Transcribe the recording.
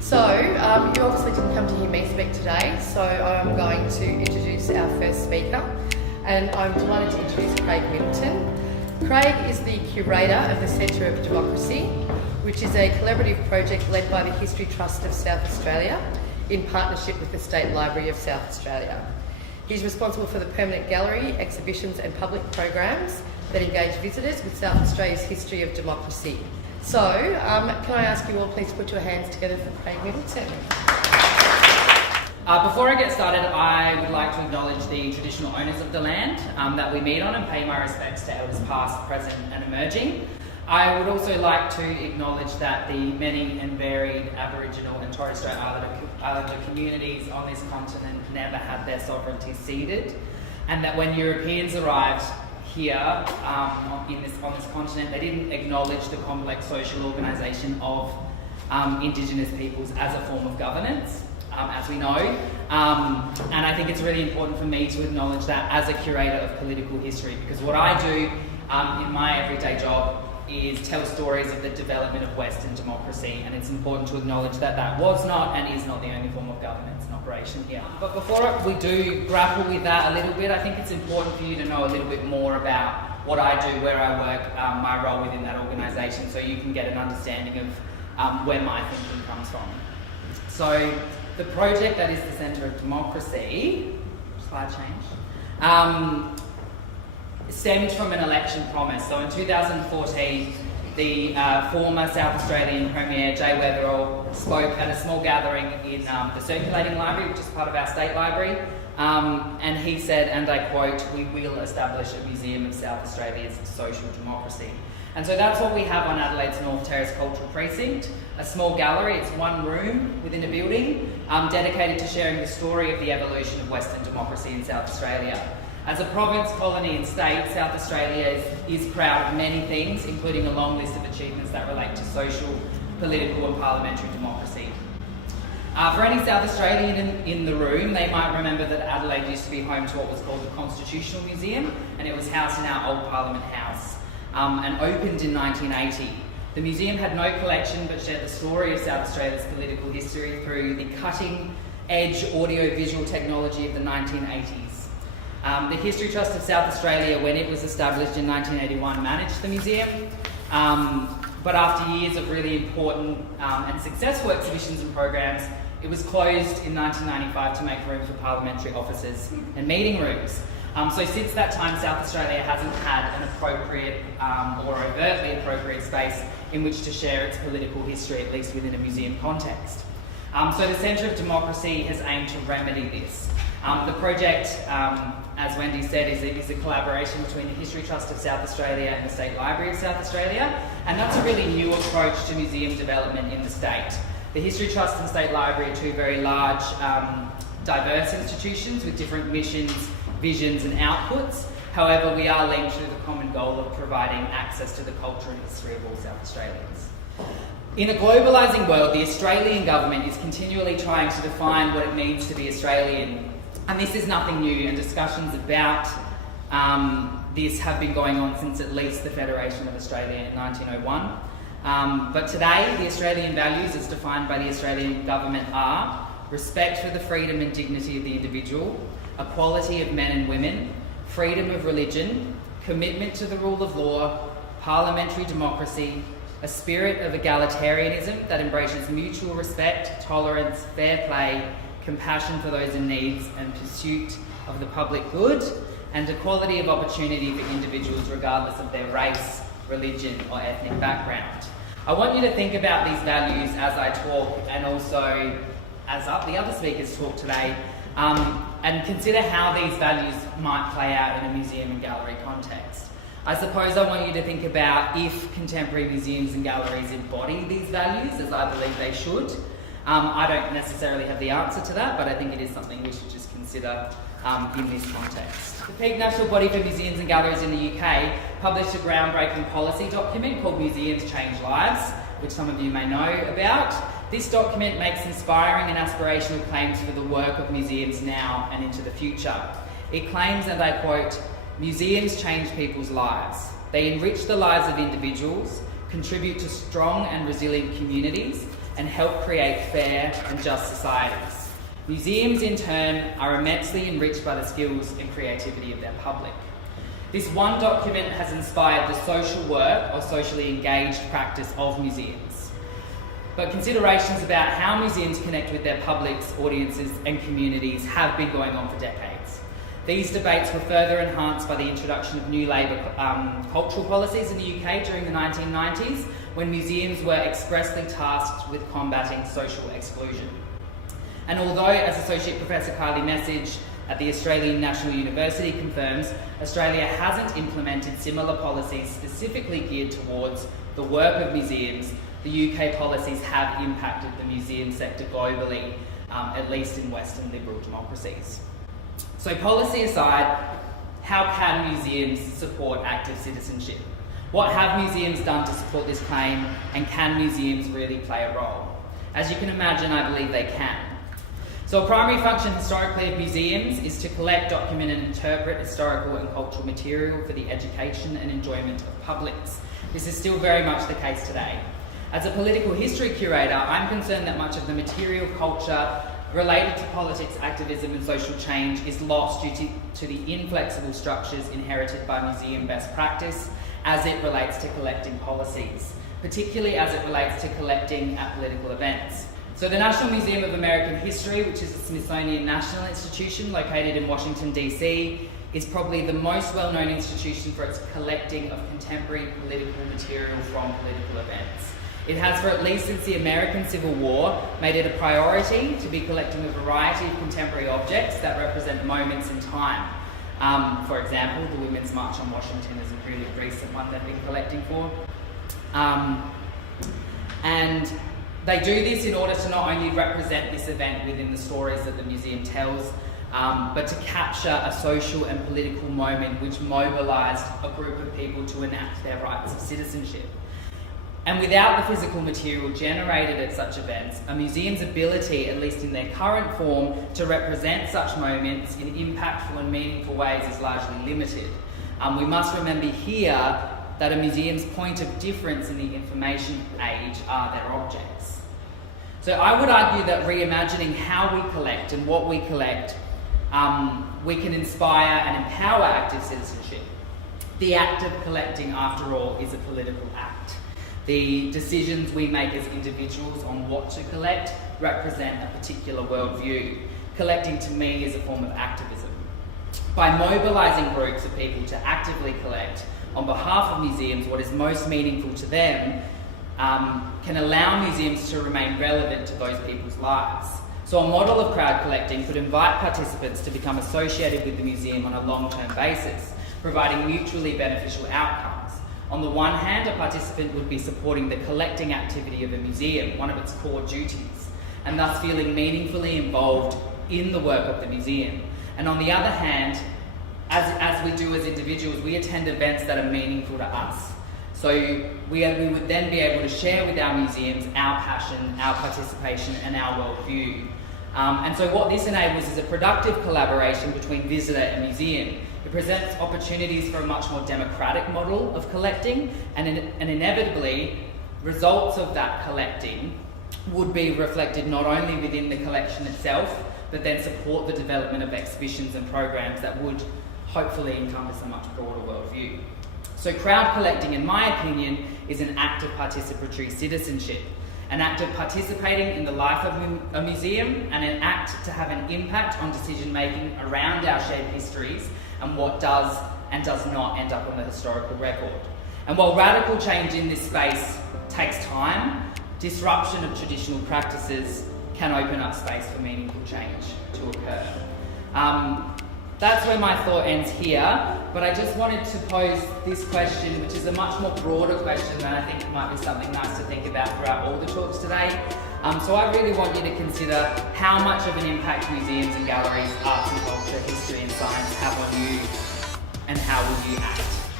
So, you obviously didn't come to hear me speak today, so I'm going to introduce our first speaker, and I'm delighted to introduce Craig Middleton. Craig is the Curator of the Centre of Democracy, which is a collaborative project led by the History Trust of South Australia in partnership with the State Library of South Australia. He's responsible for the permanent gallery, exhibitions and public programs that engage visitors with South Australia's history of democracy. So, can I ask you all please put your hands together for Craig Middleton. Before I get started, I would like to acknowledge the traditional owners of the land that we meet on and pay my respects to elders past, present and emerging. I would also like to acknowledge that the many and varied Aboriginal and Torres Strait Islander communities on this continent never had their sovereignty ceded, and that when Europeans arrived here on this continent, they didn't acknowledge the complex social organisation of Indigenous peoples as a form of governance, as we know. And I think it's really important for me to acknowledge that as a curator of political history, because what I do in my everyday job is tell stories of the development of Western democracy, and it's important to acknowledge that that was not and is not the only form of governance in operation here. But before we do grapple with that a little bit, I think it's important for you to know a little bit more about what I do, where I work, my role within that organisation, so you can get an understanding of where my thinking comes from. So the project that is the Centre of Democracy, slide change, stemmed from an election promise. So in 2014, the former South Australian Premier, Jay Weatherall, spoke at a small gathering in the Circulating Library, which is part of our state library, and he said, and I quote, "We will establish a museum of South Australia's social democracy." And so that's what we have on Adelaide's North Terrace Cultural Precinct, a small gallery. It's one room within a building dedicated to sharing the story of the evolution of Western democracy in South Australia. As a province, colony and state, South Australia is proud of many things, including a long list of achievements that relate to social, political and parliamentary democracy. For any South Australian in the room, they might remember that Adelaide used to be home to what was called the Constitutional Museum, and it was housed in our old Parliament House, and opened in 1980. The museum had no collection but shared the story of South Australia's political history through the cutting-edge audio-visual technology of the 1980s. The History Trust of South Australia, when it was established in 1981, managed the museum, but after years of really important and successful exhibitions and programs, it was closed in 1995 to make room for parliamentary offices and meeting rooms. So since that time, South Australia hasn't had an appropriate or overtly appropriate space in which to share its political history, at least within a museum context. So the Centre of Democracy has aimed to remedy this. The project, as Wendy said, is a collaboration between the History Trust of South Australia and the State Library of South Australia, and that's a really new approach to museum development in the state. The History Trust and State Library are two very large, diverse institutions with different missions, visions and outputs. However, we are linked through the common goal of providing access to the culture and history of all South Australians. In a globalising world, the Australian government is continually trying to define what it means to be Australian. And this is nothing new, and discussions about this have been going on since at least the Federation of Australia in 1901. But today, the Australian values as defined by the Australian government are respect for the freedom and dignity of the individual, equality of men and women, freedom of religion, commitment to the rule of law, parliamentary democracy, a spirit of egalitarianism that embraces mutual respect, tolerance, fair play, compassion for those in need and pursuit of the public good, and equality of opportunity for individuals regardless of their race, religion or ethnic background. I want you to think about these values as I talk, and also as the other speakers talk today, and consider how these values might play out in a museum and gallery context. I suppose I want you to think about if contemporary museums and galleries embody these values, as I believe they should. I don't necessarily have the answer to that, but I think it is something we should just consider in this context. The peak national body for museums and galleries in the UK published a groundbreaking policy document called Museums Change Lives, which some of you may know about. This document makes inspiring and aspirational claims for the work of museums now and into the future. It claims, and I quote, "Museums change people's lives. They enrich the lives of individuals, contribute to strong and resilient communities, and help create fair and just societies. Museums, in turn, are immensely enriched by the skills and creativity of their public. This one document has inspired the social work or socially engaged practice of museums. But considerations about how museums connect with their publics, audiences and communities have been going on for decades. These debates were further enhanced by the introduction of new Labor cultural policies in the UK during the 1990s, when museums were expressly tasked with combating social exclusion. And although, as Associate Professor Kylie Message at the Australian National University confirms, Australia hasn't implemented similar policies specifically geared towards the work of museums, the UK policies have impacted the museum sector globally, at least in Western liberal democracies. So policy aside, how can museums support active citizenship? What have museums done to support this claim, and can museums really play a role? As you can imagine, I believe they can. So a primary function historically of museums is to collect, document and interpret historical and cultural material for the education and enjoyment of publics. This is still very much the case today. As a political history curator, I'm concerned that much of the material culture related to politics, activism and social change is lost due to the inflexible structures inherited by museum best practice as it relates to collecting policies, particularly as it relates to collecting at political events. So the National Museum of American History, which is a Smithsonian National Institution located in Washington, DC, is probably the most well-known institution for its collecting of contemporary political material from political events. It has, for at least since the American Civil War, made it a priority to be collecting a variety of contemporary objects that represent moments in time. For example, the Women's March on Washington is a really recent one they've been collecting for. And they do this in order to not only represent this event within the stories that the museum tells, but to capture a social and political moment which mobilised a group of people to enact their rights of citizenship. And without the physical material generated at such events, a museum's ability, at least in their current form, to represent such moments in impactful and meaningful ways is largely limited. We must remember here that a museum's point of difference in the information age are their objects. So I would argue that reimagining how we collect and what we collect, we can inspire and empower active citizenship. The act of collecting, after all, is a political act. The decisions we make as individuals on what to collect represent a particular worldview. Collecting, to me, is a form of activism. By mobilising groups of people to actively collect on behalf of museums what is most meaningful to them, can allow museums to remain relevant to those people's lives. So a model of crowd collecting could invite participants to become associated with the museum on a long-term basis, providing mutually beneficial outcomes. On the one hand, a participant would be supporting the collecting activity of a museum, one of its core duties, and thus feeling meaningfully involved in the work of the museum. And on the other hand, as we do as individuals, we attend events that are meaningful to us. So we would then be able to share with our museums our passion, our participation and our worldview. And so what this enables is a productive collaboration between visitor and museum. It presents opportunities for a much more democratic model of collecting, and inevitably, results of that collecting would be reflected not only within the collection itself, but then support the development of exhibitions and programs that would hopefully encompass a much broader worldview. So crowd collecting, in my opinion, is an act of participatory citizenship, an act of participating in the life of a museum, and an act to have an impact on decision making around our shared histories and what does and does not end up on the historical record. And while radical change in this space takes time, disruption of traditional practices can open up space for meaningful change to occur. That's where my thought ends here, but I just wanted to pose this question, which is a much more broader question, and I think it might be something nice to think about throughout all the talks today. So I really want you to consider how much of an impact museums and galleries, arts and culture, history and science have on you, and how will you act?